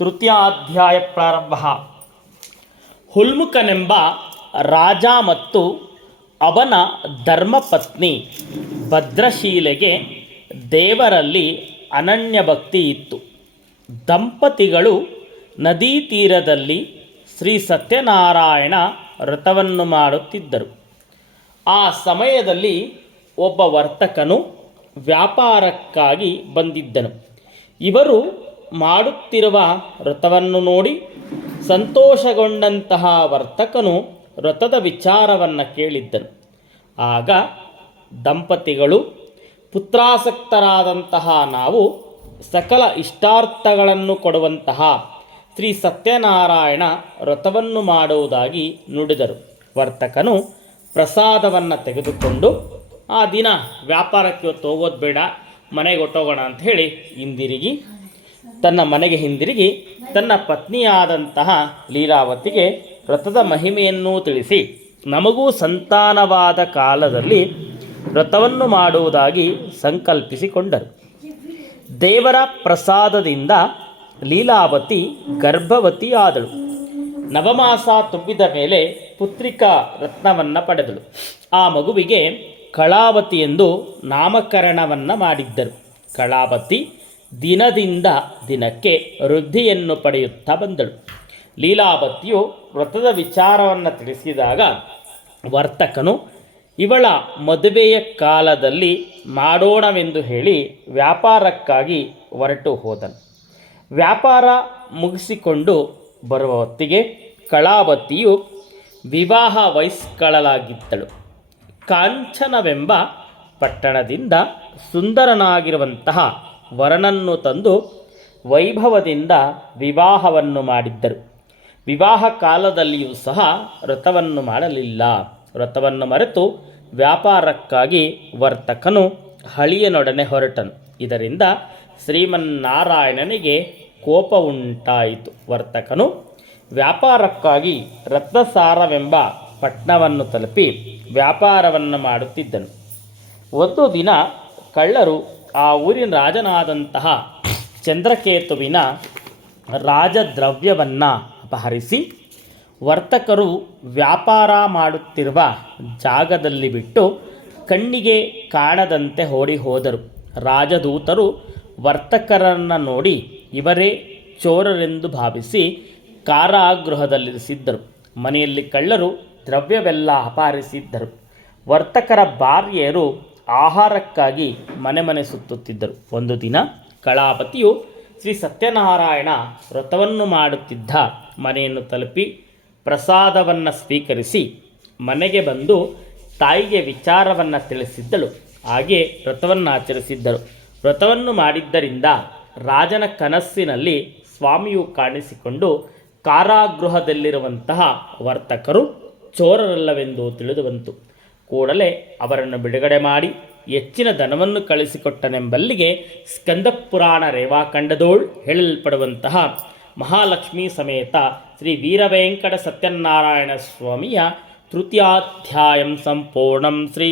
ತೃತೀಯಾಧ್ಯಾಯ ಪ್ರಾರಂಭ. ಹುಲ್ಮುಖನೆಂಬ ರಾಜ ಮತ್ತು ಅವನ ಧರ್ಮಪತ್ನಿ ಭದ್ರಶೀಲೆಗೆ ದೇವರಲ್ಲಿ ಅನನ್ಯ ಭಕ್ತಿ ಇತ್ತು. ದಂಪತಿಗಳು ನದೀ ತೀರದಲ್ಲಿ ಶ್ರೀ ಸತ್ಯನಾರಾಯಣ ವ್ರತವನ್ನು ಮಾಡುತ್ತಿದ್ದರು. ಆ ಸಮಯದಲ್ಲಿ ಒಬ್ಬ ವರ್ತಕನು ವ್ಯಾಪಾರಕ್ಕಾಗಿ ಬಂದಿದ್ದನು. ಇವರು ಮಾಡುತ್ತಿರುವ ವ್ರತವನ್ನು ನೋಡಿ ಸಂತೋಷಗೊಂಡಂತಹ ವರ್ತಕನು ವ್ರತದ ವಿಚಾರವನ್ನು ಕೇಳಿದ್ದನು. ಆಗ ದಂಪತಿಗಳು ಪುತ್ರಾಸಕ್ತರಾದಂತಹ ನಾವು ಸಕಲ ಇಷ್ಟಾರ್ಥಗಳನ್ನು ಕೊಡುವಂತಹ ಶ್ರೀ ಸತ್ಯನಾರಾಯಣ ವ್ರತವನ್ನು ಮಾಡುವುದಾಗಿ ನುಡಿದರು. ವರ್ತಕನು ಪ್ರಸಾದವನ್ನು ತೆಗೆದುಕೊಂಡು, ಆ ದಿನ ವ್ಯಾಪಾರಕ್ಕೆ ಇವತ್ತು ಹೋಗೋದು ಬೇಡ, ಮನೆಗೆ ಹೊಟ್ಟೋಗೋಣ ಅಂತ ಹೇಳಿ ಹಿಂದಿರುಗಿ ತನ್ನ ಮನೆಗೆ ಹಿಂದಿರುಗಿ ತನ್ನ ಪತ್ನಿಯಾದಂತಹ ಲೀಲಾವತಿಗೆ ವ್ರತದ ಮಹಿಮೆಯನ್ನು ತಿಳಿಸಿ, ನಮಗೂ ಸಂತಾನವಾದ ಕಾಲದಲ್ಲಿ ವ್ರತವನ್ನು ಮಾಡುವುದಾಗಿ ಸಂಕಲ್ಪಿಸಿಕೊಂಡರು. ದೇವರ ಪ್ರಸಾದದಿಂದ ಲೀಲಾವತಿ ಗರ್ಭವತಿಯಾದಳು. ನವಮಾಸ ತುಂಬಿದ ಮೇಲೆ ಪುತ್ರಿಕಾ ರತ್ನವನ್ನು ಪಡೆದಳು. ಆ ಮಗುವಿಗೆ ಕಳಾವತಿ ಎಂದು ನಾಮಕರಣವನ್ನು ಮಾಡಿದ್ದರು. ಕಳಾವತಿ ದಿನದಿಂದ ದಿನಕ್ಕೆ ವೃದ್ಧಿಯನ್ನು ಪಡೆಯುತ್ತಾ ಬಂದಳು. ಲೀಲಾವತಿಯು ವ್ರತದ ವಿಚಾರವನ್ನು ತಿಳಿಸಿದಾಗ ವರ್ತಕನು, ಇವಳ ಮದುವೆಯ ಕಾಲದಲ್ಲಿ ಮಾಡೋಣವೆಂದು ಹೇಳಿ ವ್ಯಾಪಾರಕ್ಕಾಗಿ ಹೊರಟು ಹೋದನು. ವ್ಯಾಪಾರ ಮುಗಿಸಿಕೊಂಡು ಬರುವ ಹೊತ್ತಿಗೆ ಕಳಾವತಿಯು ವಿವಾಹ ವಯಸ್ಕಳಲಾಗಿದ್ದಳು ಕಾಂಚನವೆಂಬ ಪಟ್ಟಣದಿಂದ ಸುಂದರನಾಗಿರುವಂತಹ ವರನನ್ನು ತಂದು ವೈಭವದಿಂದ ವಿವಾಹವನ್ನು ಮಾಡಿದ್ದರು. ವಿವಾಹ ಕಾಲದಲ್ಲಿಯೂ ಸಹ ವ್ರತವನ್ನು ಮಾಡಲಿಲ್ಲ. ವ್ರತವನ್ನು ಮರೆತು ವ್ಯಾಪಾರಕ್ಕಾಗಿ ವರ್ತಕನು ಹಳಿಯನೊಡನೆ ಹೊರಟನು. ಇದರಿಂದ ಶ್ರೀಮನ್ನಾರಾಯಣನಿಗೆ ಕೋಪ ಉಂಟಾಯಿತು. ವರ್ತಕನು ವ್ಯಾಪಾರಕ್ಕಾಗಿ ರತ್ನಸಾರವೆಂಬ ಪಟ್ಟಣವನ್ನು ತಲುಪಿ ವ್ಯಾಪಾರವನ್ನು ಮಾಡುತ್ತಿದ್ದನು. ಒಂದು ದಿನ ಕಳ್ಳರು ಆ ಊರಿನ ರಾಜನಾದಂತಹ ಚಂದ್ರಕೇತುವಿನ ರಾಜದ್ರವ್ಯವನ್ನು ಅಪಹರಿಸಿ ವರ್ತಕರು ವ್ಯಾಪಾರ ಮಾಡುತ್ತಿರುವ ಜಾಗದಲ್ಲಿ ಬಿಟ್ಟು ಕಣ್ಣಿಗೆ ಕಾಣದಂತೆ ಓಡಿ ಹೋದರು. ರಾಜದೂತರು ವರ್ತಕರನ್ನು ನೋಡಿ ಇವರೇ ಚೋರರೆಂದು ಭಾವಿಸಿ ಕಾರಾಗೃಹದಲ್ಲಿರಿಸಿದ್ದರು. ಮನೆಯಲ್ಲಿ ಕಳ್ಳರು ದ್ರವ್ಯವೆಲ್ಲ ಅಪಹರಿಸಿದ್ದರು. ವರ್ತಕರ ಭಾರ್ಯರು ಆಹಾರಕ್ಕಾಗಿ ಮನೆ ಮನೆ ಸುತ್ತುತ್ತಿದ್ದರು. ಒಂದು ದಿನ ಕಳಾಪತಿಯು ಶ್ರೀ ಸತ್ಯನಾರಾಯಣ ವ್ರತವನ್ನು ಮಾಡುತ್ತಿದ್ದ ಮನೆಯನ್ನು ತಲುಪಿ ಪ್ರಸಾದವನ್ನು ಸ್ವೀಕರಿಸಿ ಮನೆಗೆ ಬಂದು ತಾಯಿಗೆ ವಿಚಾರವನ್ನು ತಿಳಿಸಿದ್ದಳು. ಹಾಗೆ ವ್ರತವನ್ನು ಆಚರಿಸಿದ್ದರು. ವ್ರತವನ್ನು ಮಾಡಿದ್ದರಿಂದ ರಾಜನ ಕನಸಿನಲ್ಲಿ ಸ್ವಾಮಿಯು ಕಾಣಿಸಿಕೊಂಡು ಕಾರಾಗೃಹದಲ್ಲಿರುವಂತಹ ವರ್ತಕರು ಚೋರರಲ್ಲವೆಂದು ತಿಳಿದು ಬಂತು. ಕೂಡಲೇ ಅವರನ್ನು ಬಿಡುಗಡೆ ಮಾಡಿ ಹೆಚ್ಚಿನ ಧನವನ್ನು ಕಳಿಸಿಕೊಟ್ಟನೆಂಬಲ್ಲಿಗೆ ಸ್ಕಂದಪುರಾಣ ರೇವಾಖಂಡದೋಳ್ ಹೇಳಲ್ಪಡುವಂತಹ ಮಹಾಲಕ್ಷ್ಮೀ ಸಮೇತ ಶ್ರೀ ವೀರವೆಂಕಟ ಸತ್ಯನಾರಾಯಣ ಸ್ವಾಮಿಯ ತೃತೀಯಾಧ್ಯಾಯಂ ಸಂಪೂರ್ಣಂ ಶ್ರೀ